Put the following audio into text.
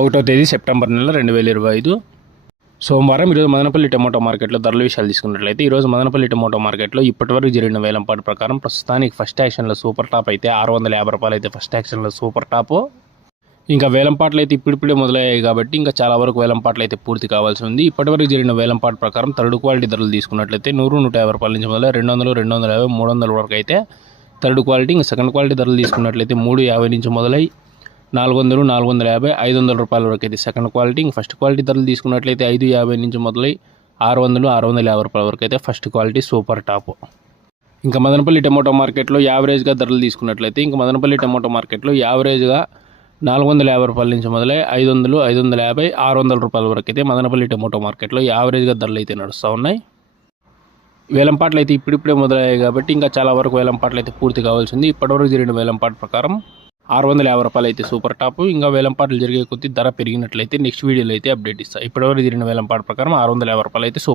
ఒకటో తేదీ సెప్టెంబర్ నెల రెండు వేల ఇరవై ఐదు. సోమవారం ఈరోజు మదనపల్లి టమోటో మార్కెట్లో ధరల విషయాలు తీసుకున్నట్లయితే ఈరోజు మదనపల్లి టమోటో మార్కెట్లో ఇప్పటివరకు జరిగిన వేలంపాటు ప్రకారం ప్రస్తుతానికి ఫస్ట్ యాక్షన్లో సూపర్ టాప్ అయితే ఆరు వందల యాభై రూపాయలు అయితే ఫస్ట్ యాక్షన్లో సూపర్ టాప్. ఇంకా వేలంపాట్లు అయితే ఇప్పుడిప్పుడే మొదలయ్యాయి కాబట్టి ఇంకా చాలా వరకు వేలంపాట్లు అయితే పూర్తి కావాల్సి ఉంది. ఇప్పటివరకు జరిగిన వేలంపాటు ప్రకారం థర్డ్ క్వాలిటీ ధరలు తీసుకున్నట్లయితే నూరు నూట యాభై రూపాయల నుంచి మొదలై రెండు వందలు రెండు వందల యాభై మూడు వందల వరకు అయితే థర్డ్ క్వాలిటీ ఇంకా సెకండ్ క్వాలిటీ ధరలు తీసుకున్నట్లయితే మూడు యాభై నుంచి మొదలై నాలుగు వందలు నాలుగు వందల యాభై ఐదు వందల రూపాయల వరకు అయితే సెకండ్ క్వాలిటీ ఫస్ట్ క్వాలిటీ ధరలు తీసుకున్నట్లయితే ఐదు యాభై నుంచి మొదలై ఆరు వందలు ఆరు వందల యాభై రూపాయల వరకు అయితే ఫస్ట్ క్వాలిటీ సూపర్ టాప్ ఇంకా మదనపల్లి టమోటో మార్కెట్లో యావరేజ్గా ధరలు తీసుకున్నట్లయితే ఇంకా మదనపల్లి టమోటో మార్కెట్లో యావరేజ్గా నాలుగు వందల యాభై రూపాయల నుంచి మొదలై ఐదు వందలు ఐదు వందల యాభై ఆరు వందల రూపాయల వరకు అయితే మదనపల్లి టమోటో మార్కెట్లో యావరేజ్గా ధరలు అయితే నడుస్తూ ఉన్నాయి. వేలంపాట్లు అయితే ఇప్పుడిప్పుడే మొదలయ్యాయి కాబట్టి ఇంకా చాలా వరకు వేలంపాట్లు అయితే పూర్తి కావాల్సింది. ఇప్పటివరకు జరిగిన వేలంపాటు ప్రకారం ఆరు వందల యాభై రూపాయలు అయితే సూపర్ టాప్ ఇంకా వేలంపాట్లు జరిగే కొద్ది ధర పెరిగినట్లయితే నెక్స్ట్ వీడియోలో అయితే అప్డేట్ ఇస్తాయి ఇప్పటివరకు తిరిగిన వేలంపాట ప్రకారం ఆరు వందల యాభై రూపాయలు అయితే సూపర్